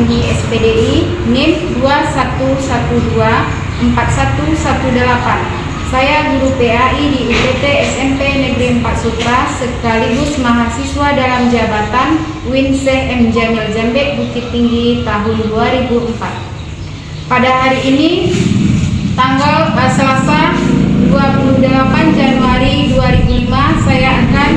Tinggi SPDI NIM 21124118. Saya guru PAI di UPT SMP Negeri 4 Sutra sekaligus mahasiswa dalam jabatan Win Syekh M. Jamil Jambek Bukit Tinggi tahun 2004. Pada hari ini tanggal Selasa 28 Januari 2005 saya akan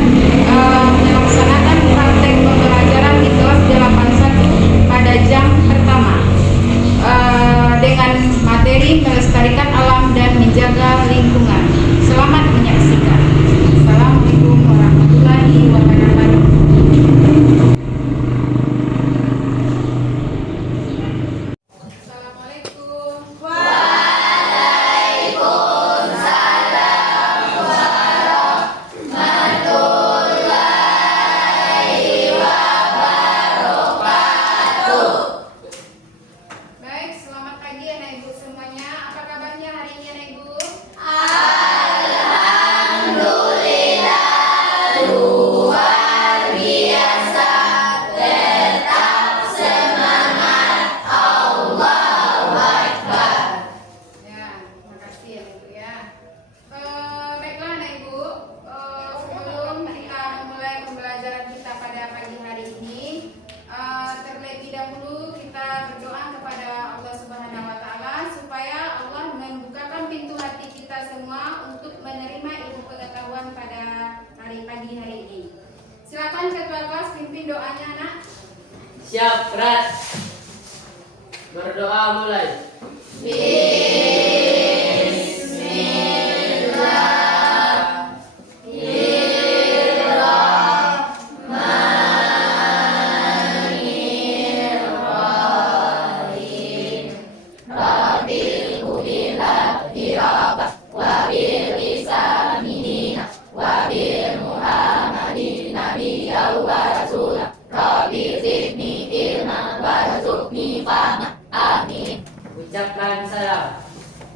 melaksanakan praktek pembelajaran di kelas 81 pada jam pertama dengan materi melestarikan alam dan menjaga lingkungan. Selamat menyaksikan. Assalamualaikum warahmatullahi wabarakatuh. Silakan ketua kelas pimpin doanya, anak. Siap, berat. Berdoa mulai. Ucapkan salam.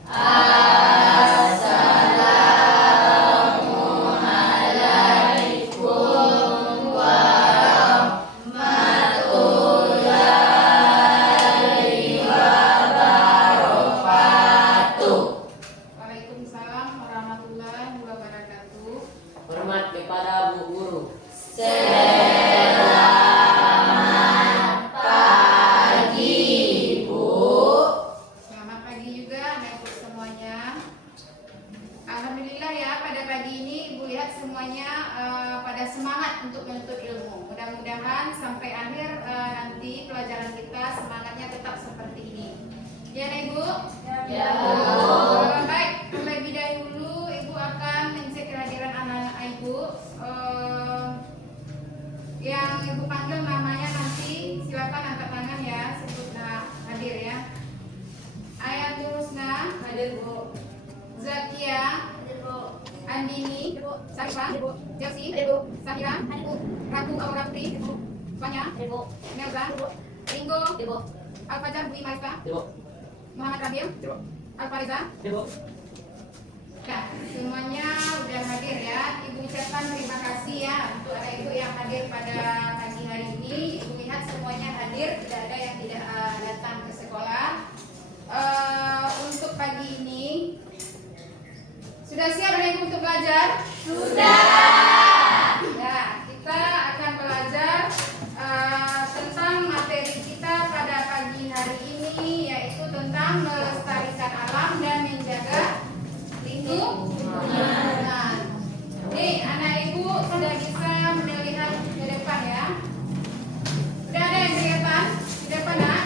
Assalamualaikum warahmatullahi wabarakatuh. Waalaikumsalam warahmatullahi wabarakatuh. Hormat kepada Bu Guru. Selamat pagi, Bu. Selamat pagi juga anak-anak semuanya. Alhamdulillah ya, pada pagi ini Ibu lihat semuanya pada semangat untuk menuntut ilmu. Mudah-mudahan sampai akhir nanti pelajaran kita semangatnya tetap seperti ini. Ya, Nek Ibu? Ya, Bu. Baik, terlebih dahulu Ibu akan mengecek kehadiran anak-anak Ibu. Yang Ibu panggil namanya nanti silakan angkat tangan ya, sebut hadir ya. Ayatul Husna hadir, Bu. Zakia hadir, Bu. Andini hadir, Bu. Sarifah hadir, Bu. Jelsi hadir, Bu. Sahira hadir, Bu. Ratu Aurafri hadir, Bu. Fanya hadir, Bu. Melza hadir, Bu. Ringo hadir, Bu. Al-Fajar Bui Marika hadir, Bu. Muhammad Rabil hadir, Bu. Al-Fariza hadir, Bu. Nah, semuanya udah hadir ya. Ibu ucapkan terima kasih ya untuk anak ibu yang hadir pada pagi hari ini. Ibu lihat semuanya hadir, tidak ada yang tidak datang ke sekolah. Untuk pagi ini sudah siap anak ibu untuk belajar? Sudah. Ya, kita akan belajar tentang materi kita pada pagi hari ini, yaitu tentang melestarikan alam dan menjaga lingkungan. Nih, anak ibu sudah bisa melihat ke depan ya. Sudah ada yang kelihatan di depan, nak?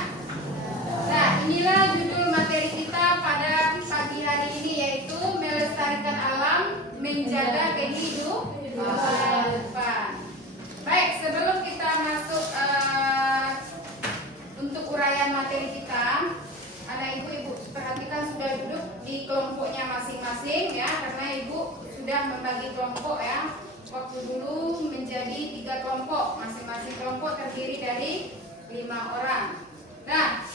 Nah, inilah judul materi kita pada pagi hari ini, yaitu melestarikan alam, menjaga kehidupan. Baik, sebelum kita masuk untuk uraian materi kita, anak ibu perhatikan sudah duduk di kelompoknya masing-masing ya, karena ibu sudah membagi kelompok ya. Waktu dulu menjadi 3 kelompok, masing-masing kelompok terdiri dari 5 orang. Nah,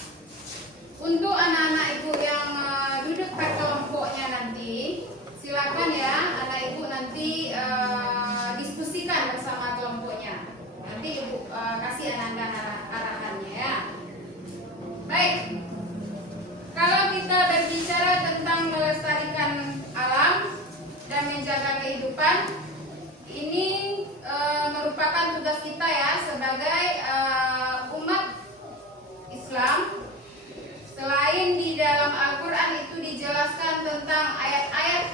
untuk anak-anak ibu yang duduk per kelompoknya nanti, silakan ya anak ibu nanti diskusikan bersama kelompoknya. Nanti ibu kasih anak-anak arahannya ya. tugas kita ya sebagai umat Islam. Selain di dalam Al-Quran itu dijelaskan tentang ayat-ayat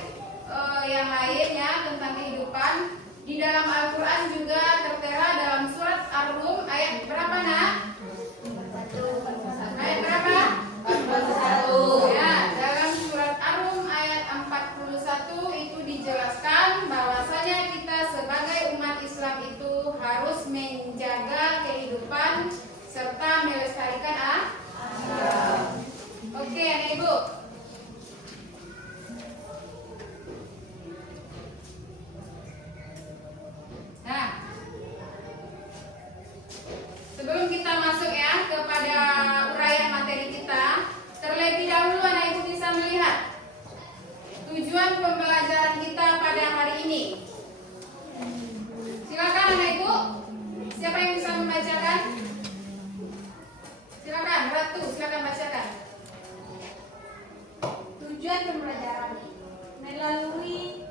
yang lainnya tentang kehidupan, di dalam Al-Quran juga tertera dalam surat Ar-Rum ayat berapa nak? Ayat berapa? 41. Ya, dalam surat Ar-Rum ayat 41 itu dijelaskan bahwasanya kita sebagai umat Islam itu harus menjaga kehidupan serta melestarikan alam. Oke, anak ibu. Nah, sebelum kita masuk ya kepada uraian materi kita, terlebih dahulu anak ibu bisa melihat tujuan pembelajaran kita pada hari ini. Silakan anak ibu, siapa yang bisa membacakan? Silakan, Ratu, silakan bacakan. Tujuan pembelajaran melalui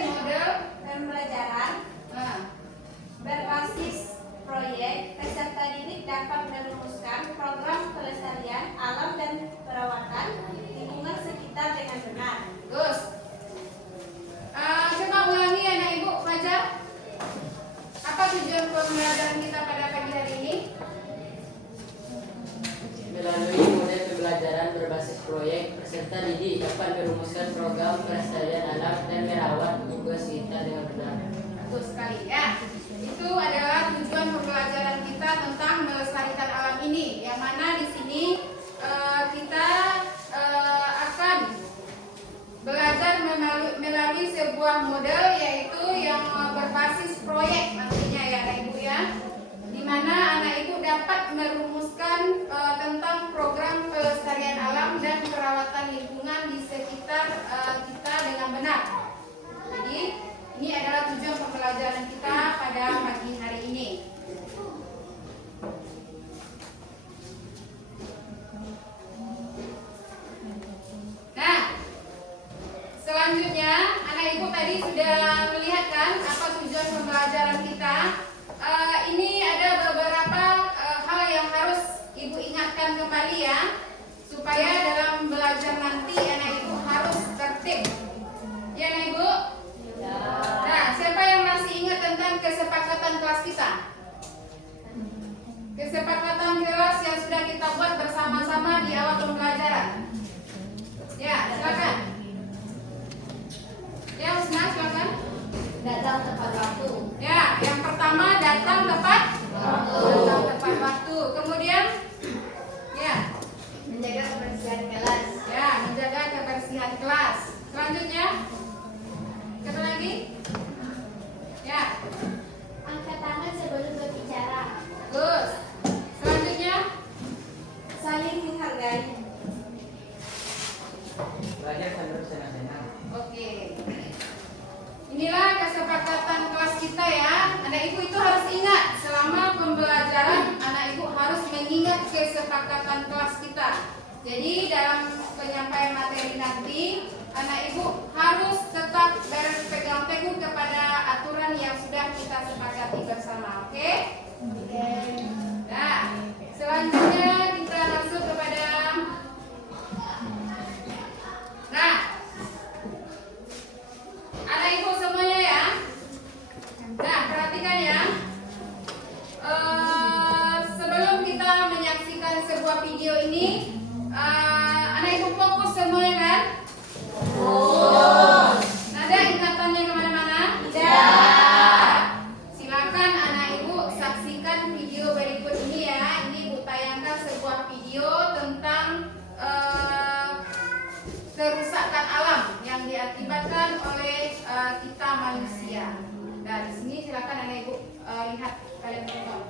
model pembelajaran berbasis proyek, peserta didik dapat merumuskan program pelestarian alam dan perawatan lingkungan sekitar dengan benar. Gus, coba ulangi anak ibu, Fajar. Apa tujuan pembelajaran kita pada pagi hari ini? Melalui model pembelajaran berbasis proyek, peserta didik dapat merumuskan program pelestarian alam dan merawat lingkungan sekitar dengan benar. Betul sekali ya. Itu adalah tujuan pembelajaran kita tentang melestarikan alam ini, yang mana di sini kita akan belajar melalui sebuah model, yaitu yang berbasis proyek nantinya ya anak ibu ya, di mana anak ibu dapat merumuskan tentang program pelestarian alam dan perawatan lingkungan di sekitar kita dengan benar. Jadi ini adalah tujuan pembelajaran kita pada pagi hari ini. Nah, selanjutnya anak ibu tadi sudah melihat kan apa tujuan pembelajaran kita. Ini ada beberapa hal yang harus ibu ingatkan kembali ya, supaya dalam belajar nanti anak ibu harus tertib. Ya anak ibu? Ya. Nah, siapa yang masih ingat tentang kesepakatan kelas kita? Kesepakatan kelas yang sudah kita buat bersama-sama di awal pembelajaran. Ya, silakan. Ya, Usna, silakan. Datang tepat waktu. Ya, yang pertama datang tepat waktu. Datang tepat waktu. Kemudian, ya, Menjaga kebersihan kelas. ya, menjaga kebersihan kelas. Selanjutnya, kata lagi, ya, Angkat tangan sebelum berbicara. bagus. Selanjutnya, Saling menghargai. Belajar sambil senang-senang. oke. Inilah kesepakatan kelas kita ya. Anak ibu itu harus ingat selama pembelajaran, anak ibu harus mengingat kesepakatan kelas kita. Jadi dalam penyampaian materi nanti, anak ibu harus tetap berpegang teguh kepada aturan yang sudah kita sepakati bersama. Oke? Nah, selanjutnya kita masuk kepada anak ibu semuanya ya. Nah, perhatikan ya. Sebelum kita menyaksikan sebuah video ini, anak ibu fokus semuanya kan? Ada ingatannya kemana-mana? Tidak. Silakan anak ibu saksikan video berikut ini ya. Ini ibu tayangkan sebuah video tentang kerusakan alam yang diakibatkan oleh kita manusia. Nah, di sini silakan anak ibu lihat, kalian tonton.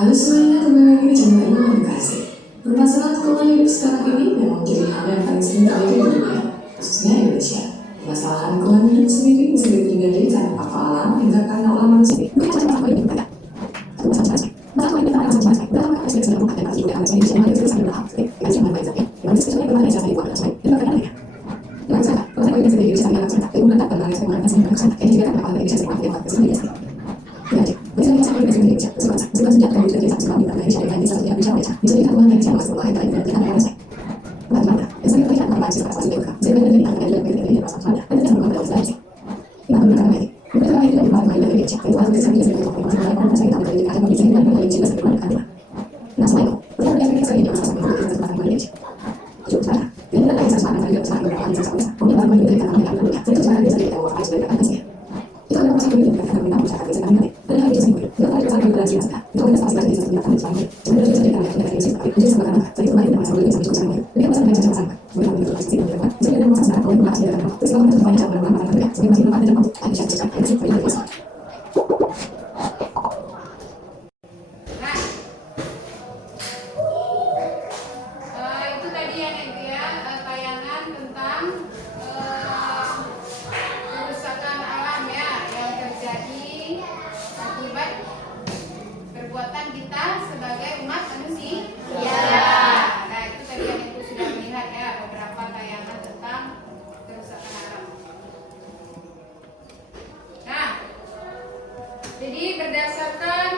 Halo semuanya, kembali lagi di channel Ilmu Edukasi. Permasalahan lingkungan hidup sekarang ini memang menjadi hal yang paling sering terjadi di dunia, khususnya Indonesia. Masalah lingkungan hidup sendiri bisa dilihat dari cara faktor alam hingga karena olah manusia. Bukan cara faktor hidup kita. Masalah ini tidak akan selesai. Dalam proses berlaku ada pasti juga akan menjadi manusia sambil berhak. Dengan cara baik saja. Nanti sesuai dengan yang saya buat sesuai. Itu akan ada ya. Yang saya, kalau saya ingin sendiri bisa ambil langsung. Tapi bukan tak pernah saya mengatas yang langsung. Ini juga tak apa bisa saya buat yang buat sendiri. Ya aja. Misalnya saya ingin sendiri bisa. Sebab sejak tahun 2001 sebab kita bisa dengan bisa yang bisa baca. Bisa kita buat yang bisa masuk mulai dari kita akan selesai. Bagaimana? Saya melihat apa yang saya pasti buka. Saya melihat akan ada lebih dari apa saja. Dan saya bukan dari saya. Kita perlu kata ini. Kita akan hidup di bawah main dari itu harus bisa bisa masuk mulai dari saya kita dari ada bisa dengan dari cinta sebelum ada. Nah, selain itu, kita harus bisa hidup bersama dengan kita sebagai manusia. Coba. Ini adalah kisah seorang yang bersama dengan orang yang sama. Mungkin orang yang tidak akan melihat. Itu cara bisa kita buat dari atasnya. Itu adalah masa hidup yang kita minta usaha kita nanti. Dan hal itu sendiri. Kita harus bisa berjalan siasa. Itu kita pasti bisa menjadi sama. Sebenarnya kita tidak akan dari sini. Itu sama karena saya kemarin tidak masuk lagi sama sama. Jadi kita masih sama sama. Bukan itu pasti tidak dapat. Jadi ada masalah kalau kita masih dapat. Terus kalau kita banyak orang orang orang jadi masih dapat dapat. Ada satu satu. Itu supaya kita bisa. Itu tadi ya Ibu ya, tayangan tentang kerusakan alam ya yang terjadi akibat perbuatan kita sebagai umat manusia. Nah itu tadi yang Ibu sudah melihat ya beberapa tayangan tentang kerusakan alam. Nah, jadi berdasarkan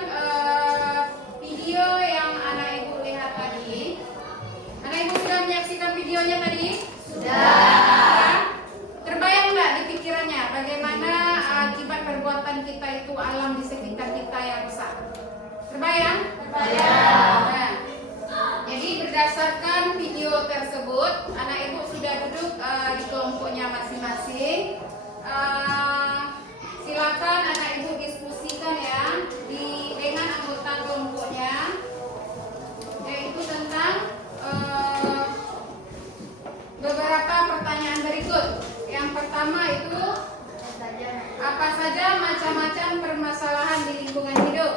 video yang anak Ibu lihat tadi, anak Ibu sudah menyaksikan videonya tadi? Sudah. Terbayang nggak di pikirannya bagaimana akibat perbuatan kita itu alam di sekitar kita yang rusak? Terbayang? Terbayang. Nah, jadi berdasarkan video tersebut, anak Ibu sudah duduk di kelompoknya masing-masing. Silakan anak Ibu diskusikan ya dengan anggota kelompoknya, yaitu tentang beberapa pertanyaan berikut. Yang pertama itu apa saja macam-macam permasalahan di lingkungan hidup.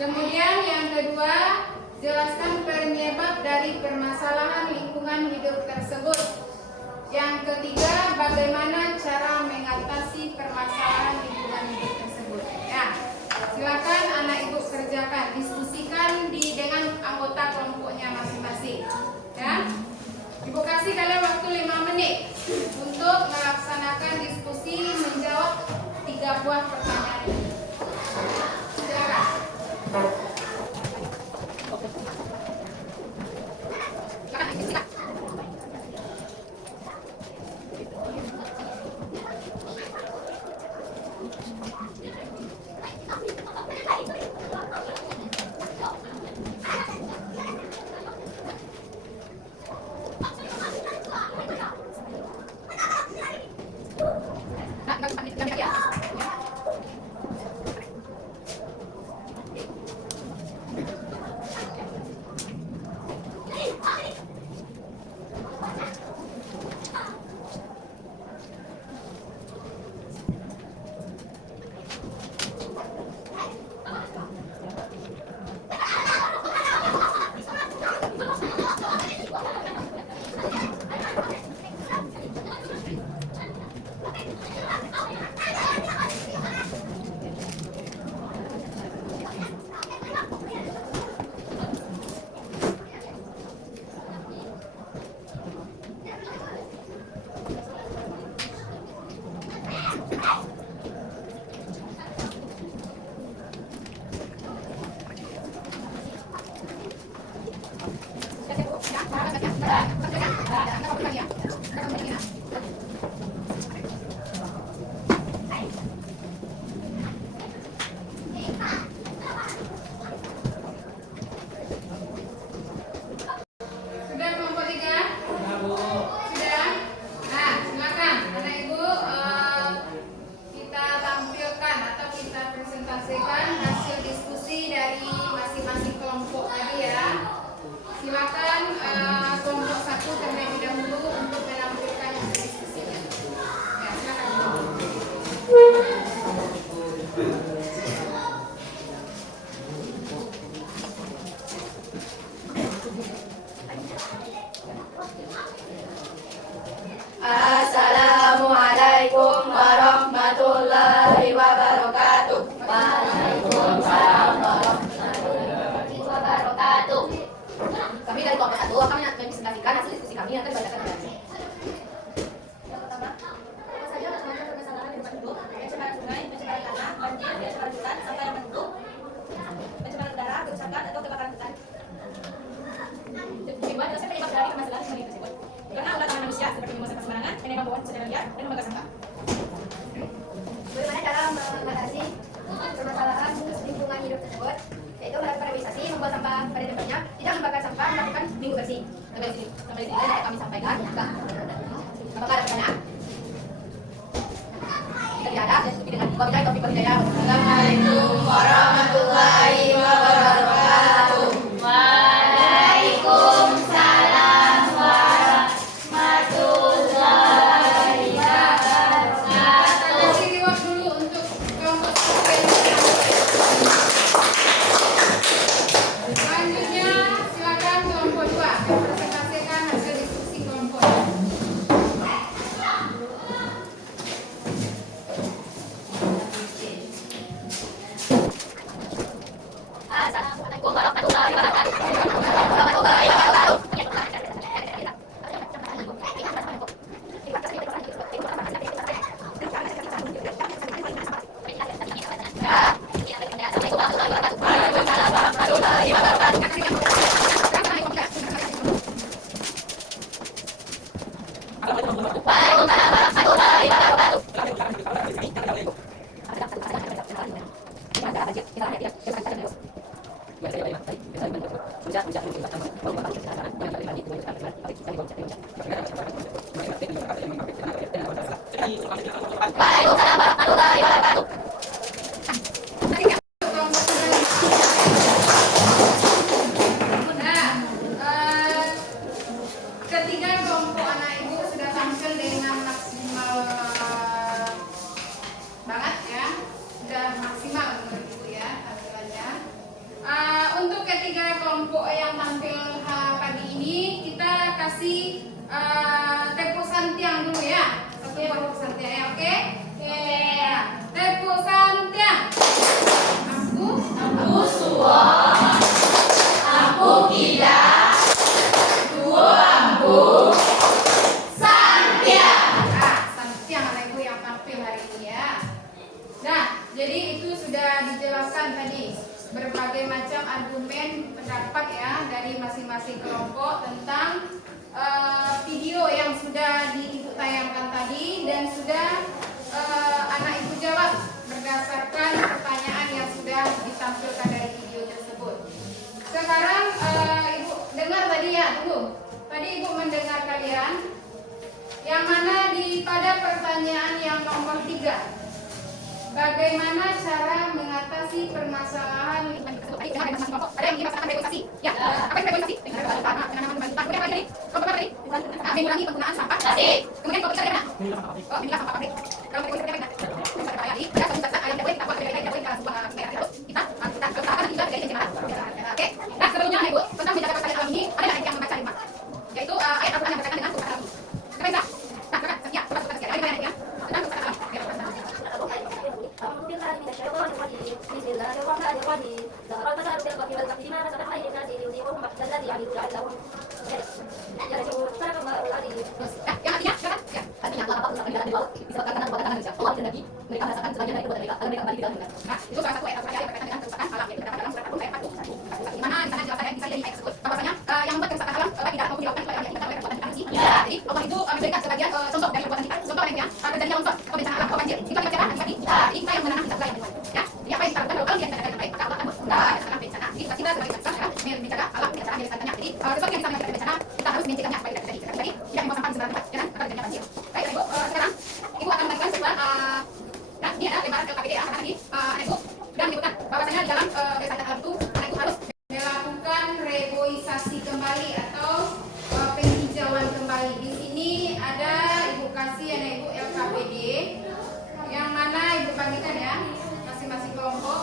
Kemudian yang kedua, jelaskan penyebab dari permasalahan lingkungan hidup tersebut. Yang ketiga, bagaimana cara mengatasi permasalahan lingkungan hidup tersebut. Ya, silakan anak Ibu kerjakan, diskusikan dengan anggota kelompoknya masing-masing. Ya, Ibu kasih kalian waktu 5 menit untuk melaksanakan diskusi menjawab 3 buah pertanyaan ini. Silakan. Sudah kelompok 3? Sudah? Nah, silakan anak Ibu kita tampilkan atau kita presentasikan hasil diskusi dari masing-masing kelompok tadi ya. Silakan kelompok 1 terlebih dahulu untuk menampilkan hasil diskusinya. Ya, silakan. Assalamualaikum warahmatullahi wabarakatuh. Waalaikumsalam warahmatullahi wabarakatuh. Kami dari kelompok 1 akan mempresentasikan hasil mengingatkan dibacakan kembali. Yang pertama, apa saja macam-macam permasalahan di tempat hidup, pencemaran sungai, pencemaran tanah, banjir, pencemaran hutan, sampah yang menumpuk, pencemaran udara, kerusakan atau kebakaran hutan. Kedua, jelaskan penyebab dari permasalahan sungai tersebut. Karena ulah tangan manusia seperti membuang sampah sembarangan, menembak bawaan secara liar, dan membakar sampah. Bagaimana cara mengatasi permasalahan lingkungan hidup tersebut? Yaitu melakukan revitalisasi, membuang sampah pada tempatnya, tidak membakar sampah, melakukan minggu bersih. Sampai di sini dapat kami sampaikan. Apakah ada pertanyaan? Tidak ada, dan dengan wabillahi taufiq wal hidayah. Assalamualaikum warahmatullahi wabarakatuh. Waalaikumsalam warahmatullahi wabarakatuh. Kasih reward dulu untuk kelompok yang selanjutnya silakan kelompok 2 mempresentasikan hasil diskusi kelompok. Assalamualaikum warahmatullahi wabarakatuh. Nah, ketiga kelompok anak ibu sudah tampil dengan maksimal banget ya, sudah maksimal menurut ibu ya tampilannya. Untuk ketiga kelompok yang tampil pagi ini kita kasih tempo santiang dulu ya, satu tempo santiang ya, oke? Ya, tempo santiang. Aku suwo. Aku tidak. Santiang anak ibu yang tampil hari ini ya. Nah, jadi itu sudah dijelaskan tadi berbagai macam argumen pendapat ya dari masing-masing kelompok tentang video yang sudah ibu tayangkan tadi dan sudah anak ibu jawab berdasarkan pertanyaan yang sudah ditampilkan dari video tersebut. Sekarang ibu dengar tadi ya, tunggu. Tadi ibu mendengar kalian yang mana pada pertanyaan yang nomor 3. Bagaimana cara mengatasi permasalahan Ada yang merasakan revitalisasi. Ya, apa itu revitalisasi? Dengan penanaman bangunan. Kemudian apa tadi? Kelompok apa tadi? Mengurangi penggunaan sampah. Kemudian kelompok tiga mana? Oh, inilah sampah pabrik. Kalau kita bisa apa? Jadi, pada suatu saat yang tidak boleh kita buat tidak boleh kita sebuah sungai itu. Kita akan juga menjadi pencemaran. Oke. Nah, sebelumnya Ibu tentang menjaga kelestarian alam ini ada yang membaca lima. Yaitu ayat Al-Qur'an yang berkaitan dengan kelestarian alam. Keren tak? Nah, kakak, sekian, coba sekian. Ada yang tentang kelestarian alam. Yang artinya, ya, artinya Allah di laut disebabkan karena buatan tangan manusia. Allah dan Nabi mereka merasakan sebagian dari perbuatan mereka lalu mereka kembali di dalam neraka. Nah, itu salah satu ayat Al-Qur'an yang berkaitan dengan kerusakan alam yang terdapat dalam surat Al-Qur'an ayat 41. Di mana di sana dijelaskan bisa dari ayat tersebut bahwasanya yang membuat kerusakan alam baik tidak maupun dilakukan oleh kita oleh perbuatan kita sendiri. Jadi Allah itu memberikan sebagian contoh dari perbuatan kita. Contoh yang terjadinya longsor atau bencana alam atau banjir. Itu kita cerah tadi. Jadi kita yang menanam kita yang dimulai. Ya, jadi apa yang kita lakukan kalau dia tidak dengan baik maka Allah akan mencegah bencana. Jadi kita sebagai manusia sekarang menjaga alam kita cara menjaga Jadi sesuatu yang bisa mencegah bencana kita harus mencegahnya supaya tidak terjadi. Jadi tidak membuang sampah di sembarangan tempat, ya kan? Akan terjadinya banjir. Baik, Ibu. Sekarang Ibu akan membagikan sebuah nah, ini ada lembaran LKPD ya, karena tadi Ibu dan menyebutkan bahwasanya di dalam kesehatan alam itu Ibu harus melakukan reboisasi kembali atau penghijauan kembali. Di sini ada ibu kasih ada ibu LKPD yang mana ibu bagikan ya masing-masing kelompok.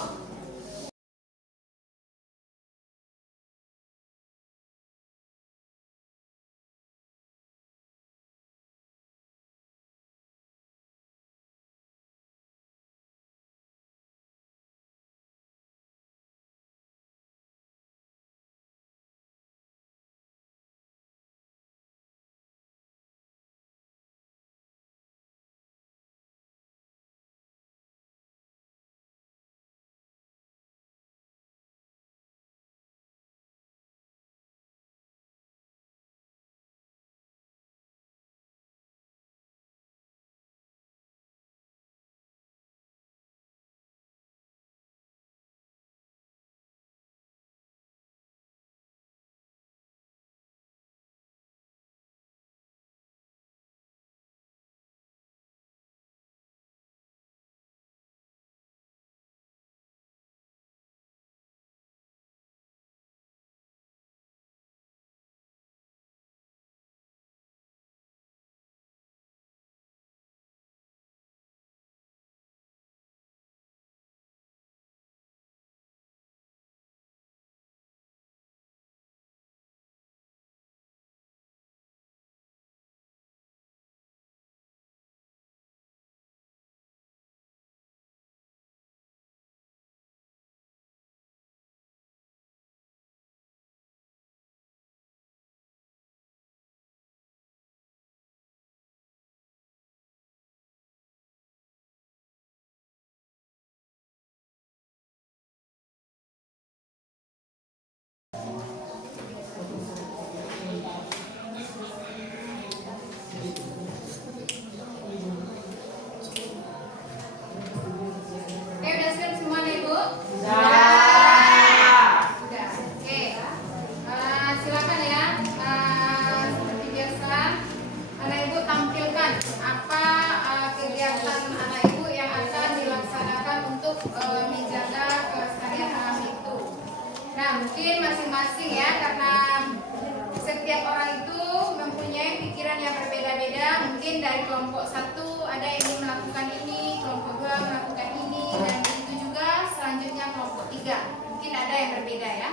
pikiran yang berbeda-beda. Mungkin dari kelompok 1 ada yang ingin melakukan ini, kelompok 2 melakukan ini, dan begitu juga selanjutnya kelompok 3. Mungkin ada yang berbeda ya.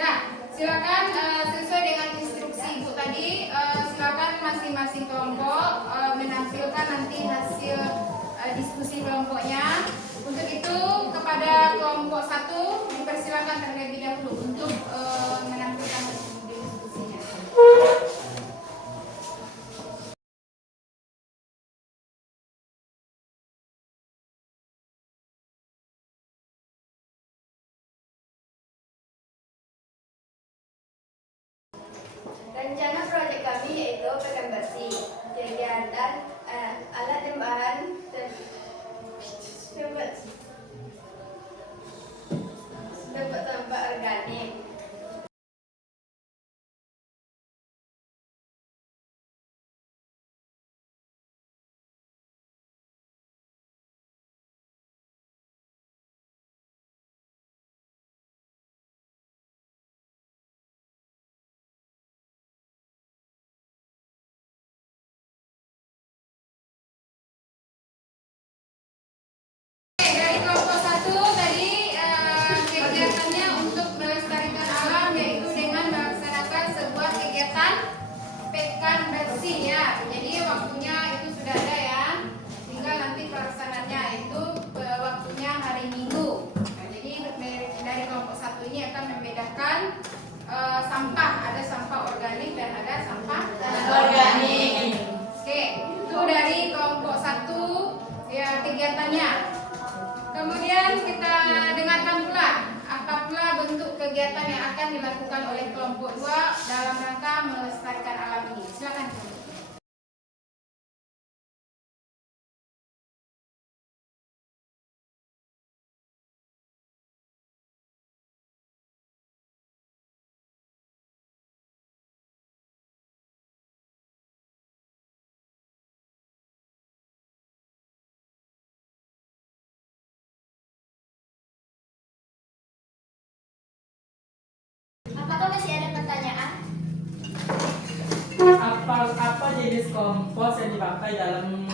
Nah, silakan sesuai dengan instruksi Ibu tadi, silakan masing-masing kelompok menampilkan nanti hasil diskusi kelompoknya. Untuk itu kepada kelompok 1 dipersilakan terlebih dahulu untuk menampilkan hasil diskusinya. Rencana proyek kami yaitu pekan bersih, kegiatan alat dan bahan tempat sampah organik. Dari kelompok 1 tadi kegiatannya untuk melestarikan alam, yaitu dengan melaksanakan sebuah kegiatan pekan bersih ya. Jadi waktunya itu sudah ada ya, tinggal nanti pelaksanaannya itu waktunya hari Minggu. Nah, jadi dari kelompok 1 ini akan membedakan sampah, ada sampah organik dan ada sampah Organik. Oke, itu dari kelompok 1 ya kegiatannya. Kemudian kita dengarkan pula apa pula bentuk kegiatan yang akan dilakukan oleh kelompok 2 dalam rangka melestarikan alam ini. Silakan. Apakah masih ada pertanyaan? Apa jenis kompos yang dipakai dalam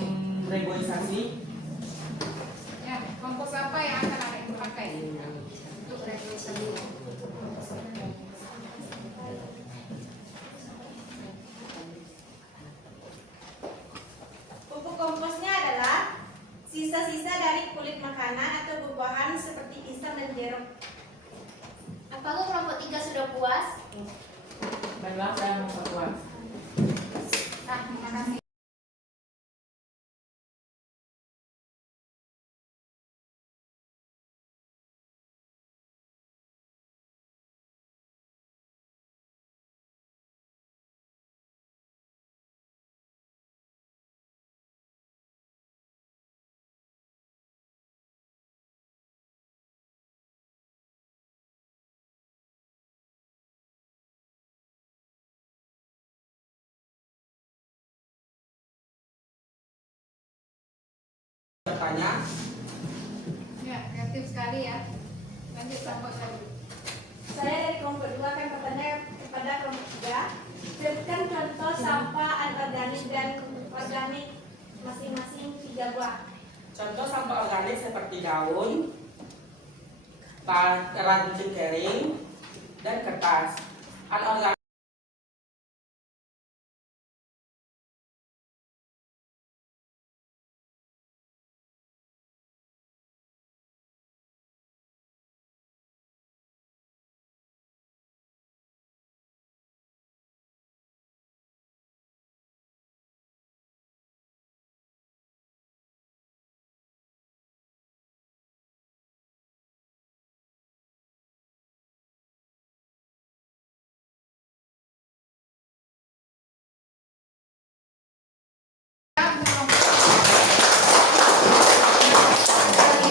reboisasi? Ya, kompos apa yang akan ada dipakai untuk reboisasi? Pupuk komposnya adalah sisa-sisa dari kulit makanan atau buah-buahan seperti pisang dan jeruk. Apakah kelompok 3 sudah puas? Baiklah, saya mau puas. Nah, terima kasih. Bertanya, Ya, kreatif sekali ya. Lanjut kelompok 1. Saya dari kelompok 2 akan bertanya kepada kelompok 3. Berikan contoh sampah anorganik dan organik masing-masing 3 buah. contoh sampah organik seperti daun, ranting kering, dan kertas. Anorganik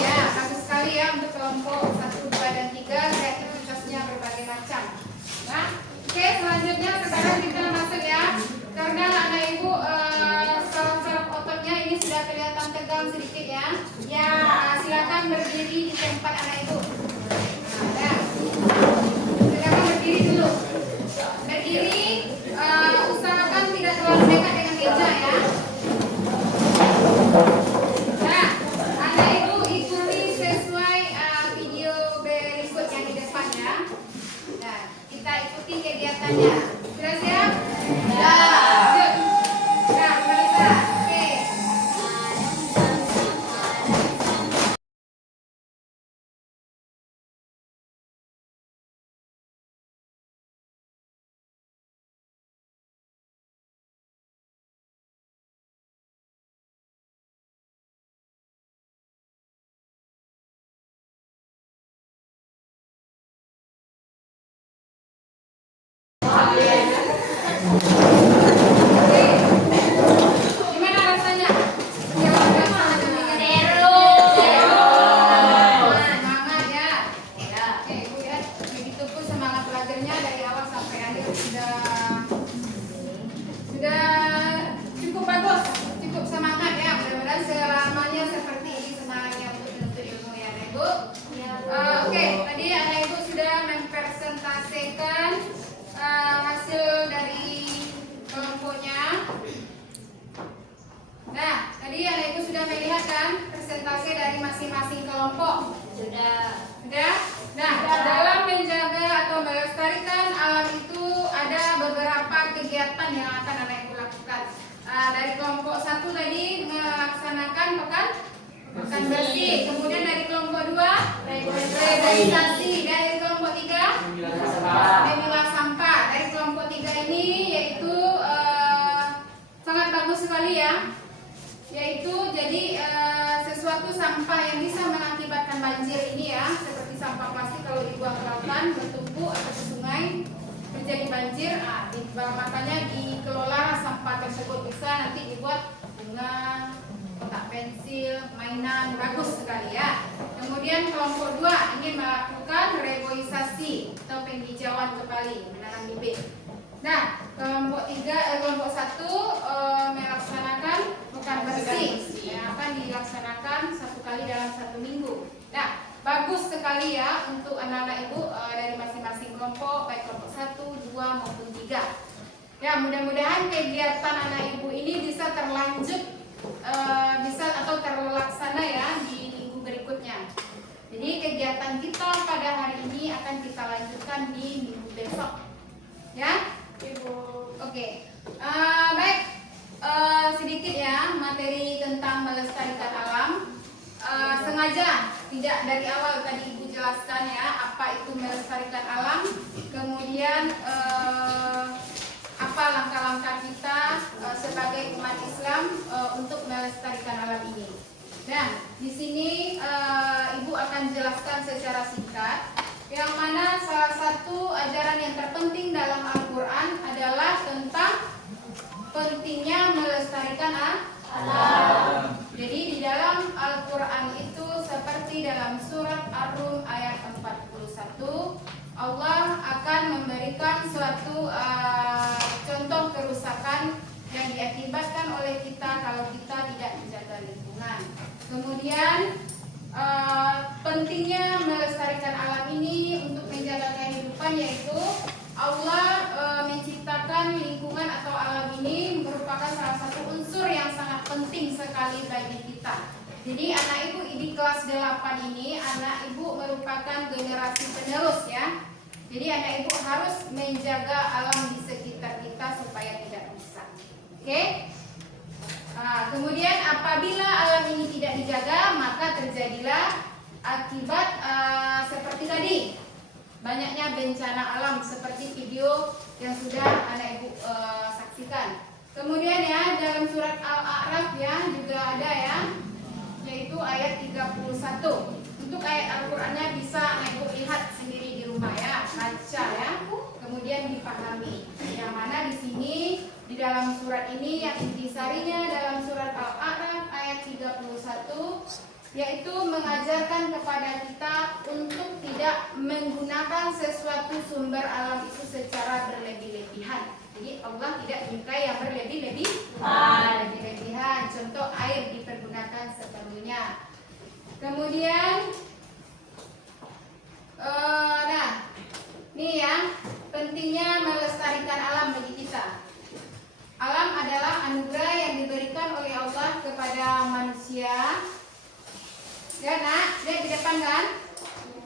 Bagus sekali ya untuk kelompok 1, 2, dan 3 kreativitasnya berbagai macam. Nah, oke, selanjutnya sekarang kita masuk ya. Karena anak ibu saraf-saraf ototnya ini sudah kelihatan tegang sedikit ya. Ya, silakan berdiri di tempat anak ibu. Nah, ya. Silakan berdiri dulu. Berdiri, usahakan tidak terlalu dekat dengan kan persentase dari masing-masing kelompok? Sudah. Sudah? Nah, dalam menjaga atau melestarikan alam itu ada beberapa kegiatan yang akan anak ibu lakukan. Dari kelompok 1 tadi melaksanakan pekan bersih. Kemudian dari kelompok 2 reboisasi. Dari kelompok 3 memilah sampah. Dari kelompok 3 ini yaitu sangat bagus sekali ya. Yaitu jadi sesuatu sampah yang bisa mengakibatkan banjir ini ya, seperti sampah plastik kalau dibuang ke lautan bertumpuk atau ke sungai terjadi banjir. Makanya dikelola sampah tersebut, bisa nanti dibuat bunga, kotak pensil, mainan, bagus sekali ya. Kemudian kelompok 2 ingin melakukan reboisasi atau penghijauan kembali, menanam bibit. Nah, kelompok 1 melaksanakan pekan bersih yang akan dilaksanakan 1 kali dalam 1 minggu. Nah, bagus sekali ya untuk anak-anak ibu dari masing-masing kelompok, baik kelompok 1, 2 maupun 3. Ya, mudah-mudahan kegiatan anak ibu ini bisa terlanjut bisa atau terlaksana ya di minggu berikutnya. Jadi kegiatan kita pada hari ini akan kita lanjutkan di minggu besok. Ya, Ibu. Oke. Baik. Sedikit ya materi tentang melestarikan alam. Sengaja tidak dari awal tadi Ibu jelaskan ya apa itu melestarikan alam. Kemudian apa langkah-langkah kita sebagai umat Islam untuk melestarikan alam ini. Nah, di sini Ibu akan jelaskan secara singkat, yang mana salah satu ajaran yang terpenting dalam Al-Quran adalah tentang pentingnya melestarikan alam. Jadi di dalam Al-Quran itu seperti dalam surat Ar-Rum ayat 41, Allah akan memberikan suatu contoh kerusakan yang diakibatkan oleh kita kalau kita tidak menjaga lingkungan. Kemudian pentingnya melestarikan alam ini untuk menjaga kehidupan, yaitu Allah menciptakan lingkungan atau alam ini merupakan salah satu unsur yang sangat penting sekali bagi kita. Jadi anak ibu di kelas 8 ini, anak ibu merupakan generasi penerus ya. Jadi anak ibu harus menjaga alam di sekitar kita supaya tidak rusak. Oke? Kemudian apabila alam ini tidak dijaga, maka terjadilah akibat seperti tadi, banyaknya bencana alam seperti video yang sudah anak ibu saksikan. Kemudian ya dalam surat Al-A'raf ya juga ada ya, yaitu ayat 31. Untuk ayat Al-Qur'annya bisa anak ibu lihat sendiri di rumah ya, baca ya, kemudian dipahami. Yang mana di sini di dalam surat ini yang intisarinya dalam surat Al-A'raf ayat 31, yaitu mengajarkan kepada kita untuk tidak menggunakan sesuatu sumber alam itu secara berlebih-lebihan. Jadi Allah tidak menyukai yang berlebih-lebihan. Contoh air dipergunakan seperlunya. Kemudian nah, nih ya, pentingnya melestarikan alam bagi kita. Alam adalah anugerah yang diberikan oleh Allah kepada manusia. Ya nak, lihat di depan kan?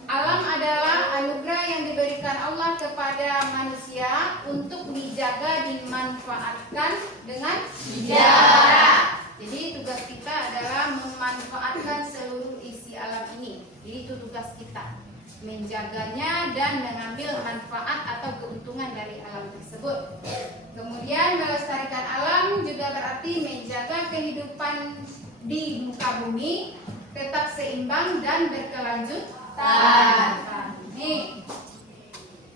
Alam adalah anugerah yang diberikan Allah kepada manusia untuk dijaga, dimanfaatkan dengan bijak. Jadi tugas kita adalah memanfaatkan seluruh isi alam ini. Jadi itu tugas kita, menjaganya dan mengambil manfaat atau keuntungan dari alam tersebut. Kemudian melestarikan alam juga berarti menjaga kehidupan di muka bumi tetap seimbang dan berkelanjutan. Nih,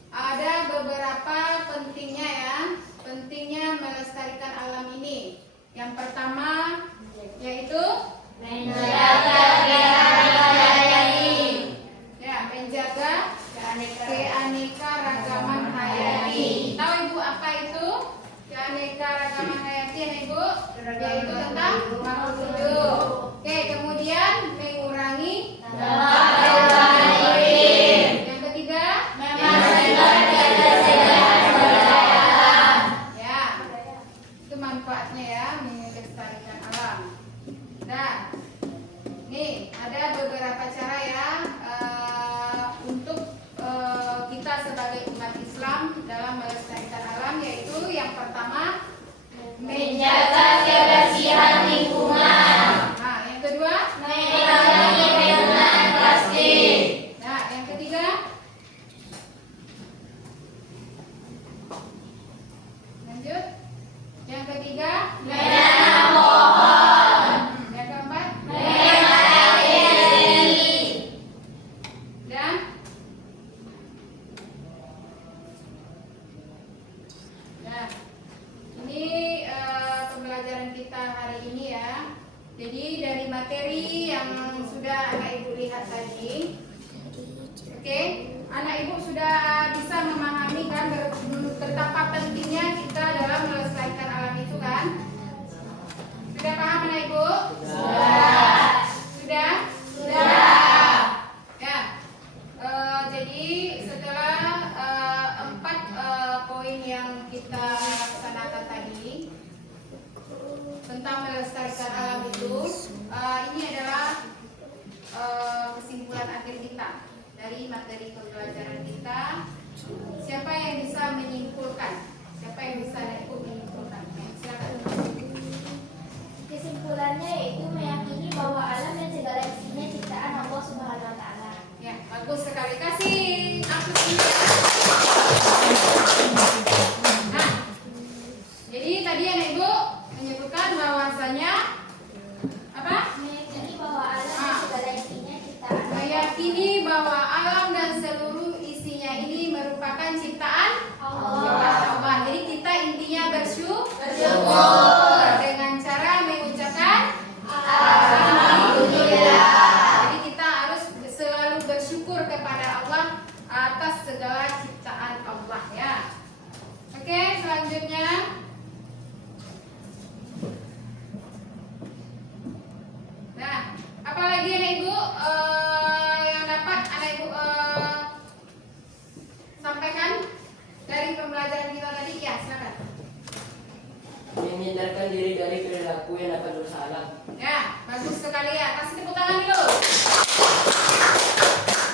ada beberapa pentingnya ya, pentingnya melestarikan alam ini. Yang pertama yaitu menjaga keanekaragaman hayati. Tahu Ibu apa itu keanekaragaman hayati ya Ibu? Yaitu tentang makhluk hidup. Oke, kemudian mengurangi yang ketiga ya, itu manfaatnya ya, melestarikan alam. Nah, Nih, ada beberapa cara ya untuk kita sebagai umat Islam dalam melestarikan alam, yaitu yang pertama Menjaga kebersihan lingkungan. Nah, yang kedua Mengurangi penggunaan plastik. Nah, yang ketiga lanjut. Yang ketiga Menanam pohon. Yang keempat Menghemat energi. dan nah, ini pembelajaran kita hari ini ya. Jadi dari materi yang sudah anak ibu lihat tadi, oke, anak ibu sudah bisa memahami kan betapa pentingnya kita dalam melestarikan alam itu kan? Sudah paham anak ibu? Sudah? Ya. Jadi setelah 4 poin yang kita laksanakan tadi tentang melestarikan alam itu, ini adalah kesimpulan akhir kita dari materi pembelajaran kita. Siapa yang bisa menyimpulkan? Siapa yang bisa menyimpulkan? Silakan. Kesimpulannya yaitu meyakini bahwa alam dan segala isinya ciptaan Allah Subhanahu wa taala. Ya, bagus sekali. Kasih aplaus dulu. Nah, jadi tadi anak ibu menyebutkan bahwasanya apa? Meyakini bahwa alam dan segala isinya ciptaan Allah. Meyakini bahwa alam dan seluruh isinya ini merupakan ciptaan Allah. Jadi kita intinya bersyukur dengan cara mengucapkan alhamdulillah. Jadi kita harus selalu bersyukur kepada Allah atas segala ciptaan Allah ya. Oke, selanjutnya nah, apalagi anak ibu yang dapat anak ibu sampaikan dari pembelajaran kita tadi? Ya, silakan. Menghindarkan diri dari perilaku yang dapat merusak alam. Ya, bagus sekali ya. Kasih tepuk tangan dulu.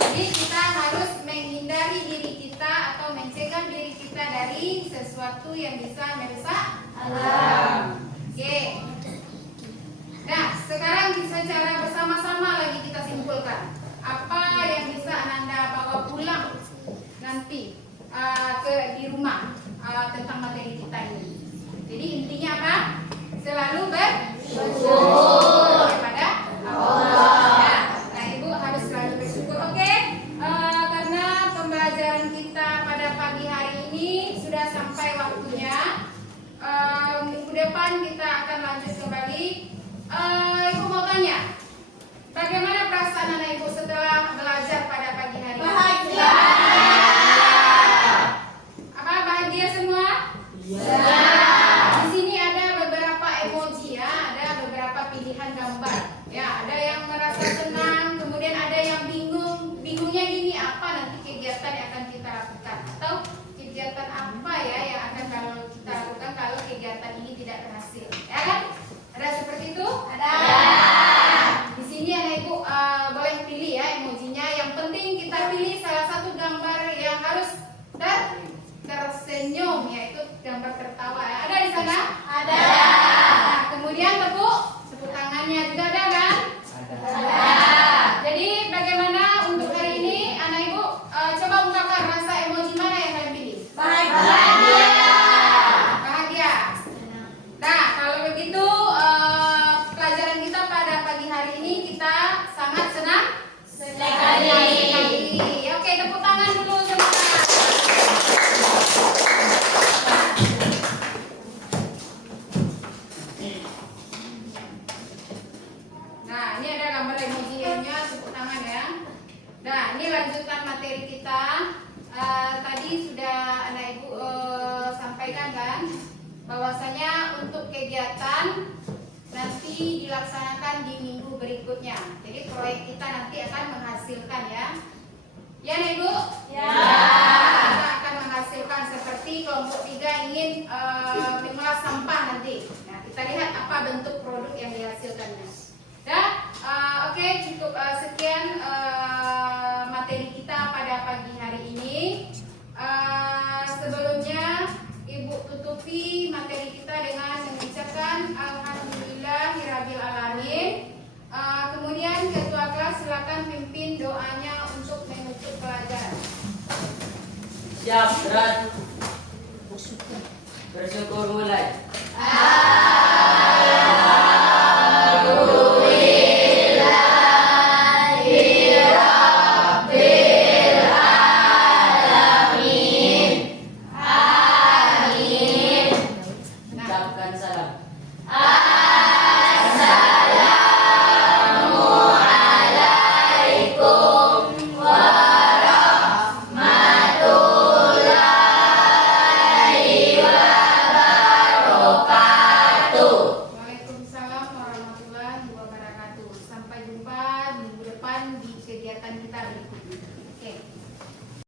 Jadi kita harus menghindari diri kita atau mencegah diri kita dari sesuatu yang bisa merusak alam. Oke. Nah, sekarang secara bersama-sama lagi kita simpulkan apa yang bisa Ananda bawa pulang nanti di rumah tentang materi kita ini. Jadi intinya apa? Selalu bersyukur kepada Allah. Ya, nah ibu harus selalu bersyukur. Oke? Karena pembelajaran kita pada pagi hari ini sudah sampai waktunya. Minggu depan kita akan lanjut kembali. Ibu mau tanya, bagaimana perasaan anak ibu setelah belajar pada pagi hari ini? Bahagia. Apa bahagia semua? Iya. Di sini ada beberapa emoji ya, ada beberapa pilihan gambar. Ya, ada yang merasa senang, kemudian ada yang bingung. Bingungnya gini, apa nanti kegiatan yang akan kita lakukan? Atau kegiatan apa ya yang akan kalau kita lakukan kalau kegiatan ini tidak berhasil? Ya kan? Ada seperti itu? Ada. Di sini anak ibu boleh pilih ya emojinya. Yang penting kita pilih salah satu gambar yang harus tersenyum, yaitu gambar tertawa ya. Ada di sana? Ada. Nah, kemudian tepuk tangannya juga ada kan? Ada. Jadi bagaimana untuk hari ini anak ibu coba ungkapkan rasa emoji mana yang kalian pilih? Bahagia. Bahagia. Nah, kalau begitu pelajaran kita pada pagi hari ini kita sangat senang Sekali. Oke, tepuk tangan dulu semuanya. Nah, ini ada gambar emoji-nya, tepuk tangan ya. Nah, ini lanjutan materi kita. Tadi sudah anak ibu sampaikan kan bahwasanya untuk kegiatan nanti dilaksanakan di minggu berikutnya. Jadi proyek kita nanti akan menghasilkan ya. Ya, Nek Ibu? Ya. Kita akan menghasilkan seperti kelompok 3 ingin mengolah sampah nanti. Nah, kita lihat apa bentuk produk yang dihasilkannya. Dah, oke. silakan pimpin doanya untuk menutup pelajaran. Siap, berat. Bersyukur mulai. Ucapkan salam. Waalaikumsalam warahmatullahi wabarakatuh. Sampai jumpa minggu depan di kegiatan kita berikutnya.